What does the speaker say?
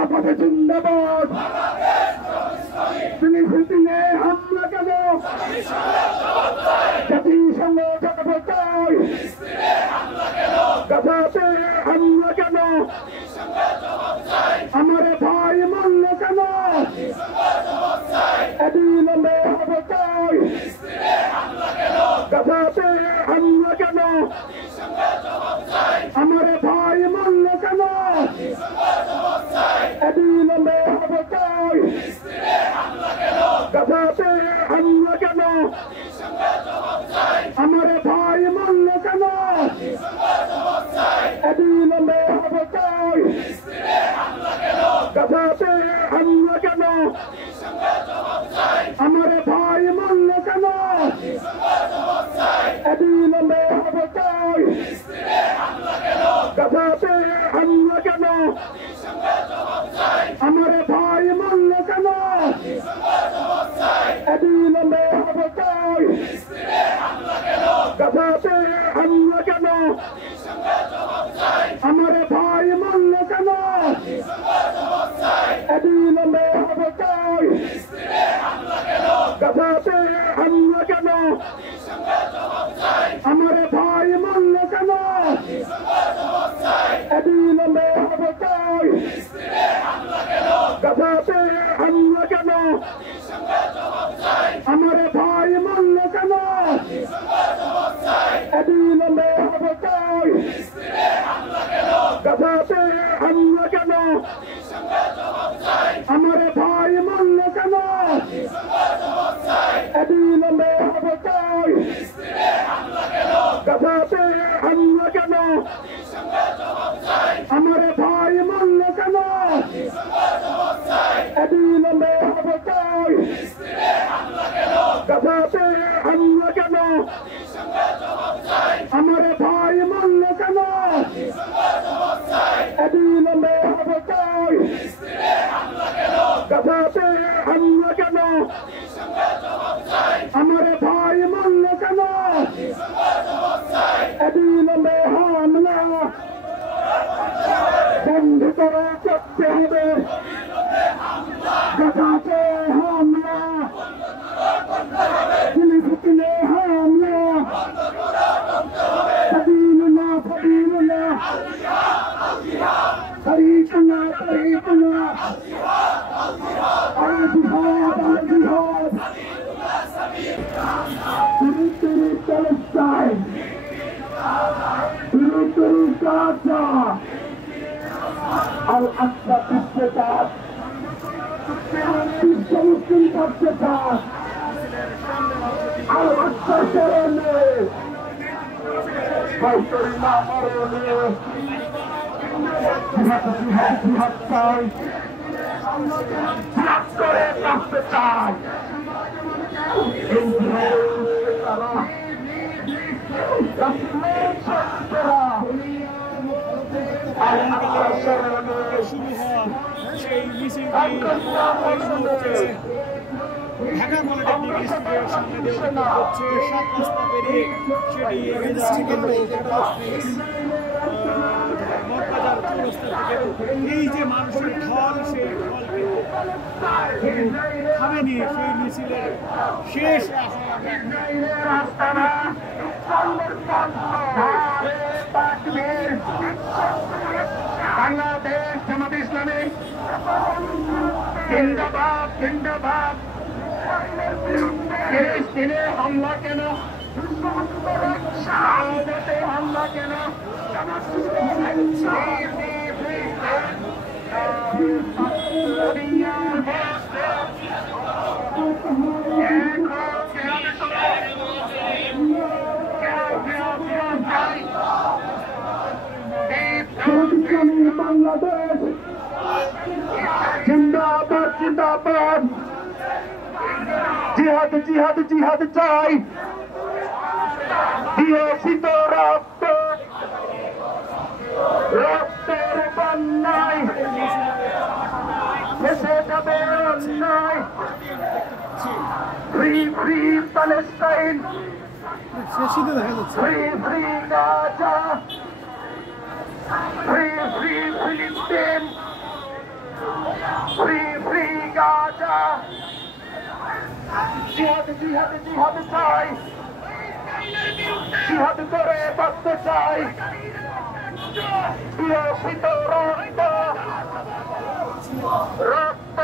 খেলাফতে জিন্দাবাদ ফিলিস্তিনে হামলা কেন জাতিসংঘ জানাতে চাই গাজাতে হামলা কেন আমার ভাই মরল কেন অবিলম্বে হবে চাই গাজাতে হামলা কেন আমার ভাই মরল কেন অবিলম্বে হবে চাই গাজাতে হামলা কেন আমার ভাই মরল কেন অবিলম্বে হবে চাই গাজাতে হামলা কেন আমার ভাই মরল কেন অবিলম্বে হবে চাই গাজাতে হামলা কেন আমার ভাই মরল কেন অবিলম্বে হবে চাই গাজাতে হামলা কেন আমার ভাই মরল কেন অবিলম্বে হবে চাই গাজাতে হামলা কেন আমার ভাই মরল কেন অবিলম্বে হবে চাই গাজাতে হামলা কেন আমার ভাই মরল কেন অবিলম্বে হবে চাই গাজাতে হামলা কেন আমার ভাই মরল কেন অবিলম্বে হবে চাই গাজাতে হামলা কেন আমার ভাই মরল কেন অবিলম্বে হবে চাই গাজাতে হামলা কেন আমার ভাই মরল কেন অবিলম্বে হবে চাই গাজাতে হামলা কেন আমার ভাই মরল কেন অবিলম্বে হামলা বন্ধ করে করতে হবে গাজাতে হামলা ফিলিস্তিনে হামলা ফদিলুল্লাহ ফদিলুল্লাহ তরিকুল্লাহ তরিকুল্লাহ আল জিহাদ আল জিহাদ তুরুতুরু প্যালেস্টাইন তুরুতুরু গাজা আল আকসা বিশ্বকাপ বিশ্ব মুসলিম কাপ আল আকসা শরণে বৈতরি না মরণে জিহাদ জিহাদ জিহাদ চাই জিহাদ করে বাঁচতে চাই এই জিহাদের তারা রাসূলের সত্যরা আল আকসা শরণে সেই মিছিলটি ঢাকা পলিটেকনিক স্কুলের সামনে দিয়ে হচ্ছে 7 রাস্তা পেরিয়ে সেটি এগিয়ে কেন্দ্র মগবাজার চৌরাস্তা থেকে এই যে মানুষের ঢল সেই ঢলকে থামেনি সেই মিছিলের শেষ বাংলাদেশ জামাত ইসলামী জিন্দাবাদ জিন্দাবাদ ফিলিস্তিনে হামলা কেন গাজাতে হামলা কেন বাংলাদেশ জিন্দাবাদ জিন্দাবাদ জিহাদ জিহাদ জিহাদ চাই দিয়েছিত রক্ত রক্তের বন্যায় ভেসে যাবে অন্যায় free free Palestine free free Gaza free free ফিলিস্তিন গাজা জিহাদ জিহাদ জিহাদ চাই জিহাদ করে বাঁচতে চাই বিরোচিত রক্ত রক্ত